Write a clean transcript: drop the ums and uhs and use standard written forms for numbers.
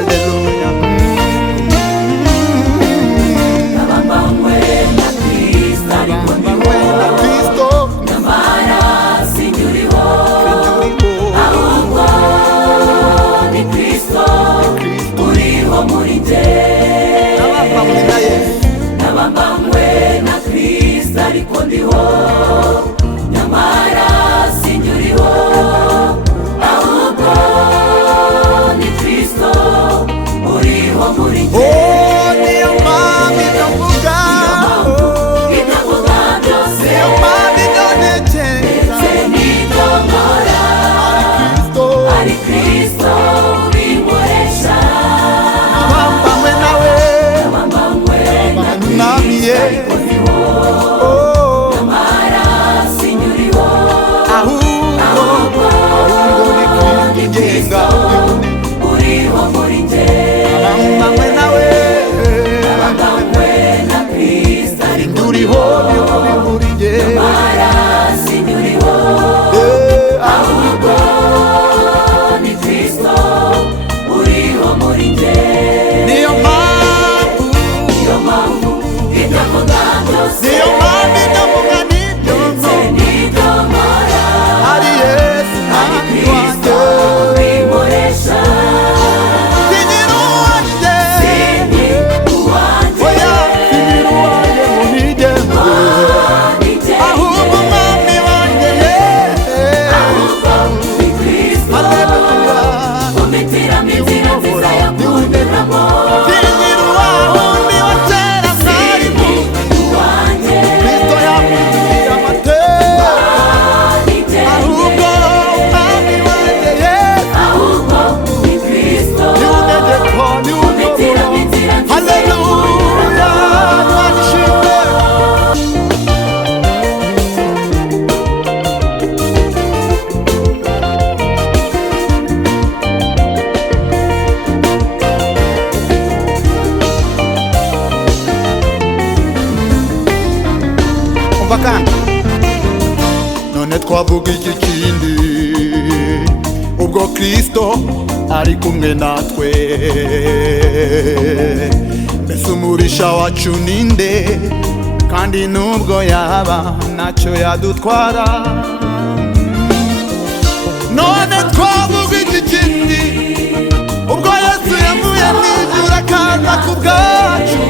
haleluya. Nabambanywe na Kristo ariko ndiho, nyamara sinyuriho, ahubwo ni Kristo uriho muri njye. Nabambanywe na Kristo ariko ndiho, nyamara sinyuriho, ahubwo ni Kristo uriho muri njye. Niyo mpamvu ndavuga, Itavuga byose, niyo mpamvu ndonekeza, ndetse n'ibyo nkora, ari Kristo ubinkoresha. nabambanywe nawe, Nabambanywe na nami Kristo ariko ndiho, nyamara sinyuriho, ahubwo ni Kristo uriho muri njye. nabambanywe nawe, Nabambanywe na Kristo ariko uriho muri njye, nyamara sinyuriho, ahubwo ni Kristo uriho muri njye. niyo mpamvu, Niyo mpamvu itavuga byose, niyo mpamvu ndavuga nibyo, ndetse n'ibyo nkora, ari Yesu ari mwami Kristo wanjye, ubinkoresha. sinyira uwanjye, Sinyi uwanjye, oya sinyira uwanjye ngo nigende, ni jye, ahubwo mwami wanjye, ahubwo ni Kristo haleluya, umitiramo inzira nziza yo kunyuramo. sinyira uwundi wa kera mwari muzi, Uwanjye, Kristo yampinduriye amateka, ni jye, ahubwo mwami wanjye Yesu, ahubwo ni Kristo niwe untegeka, niwe umitiramo unyobora, inzira nziza yo haleluya, Imana ishimwe. umva kandi none twavuga iki kindi ubwo Kristo ari kumwe natwe, mbese umurisha wacu ninde? Kandi nubwo yaba ntacyo yadutwara, none twavuga iki kindi ubwo Yesu yavuye mu ijuru akaza ku bwacu,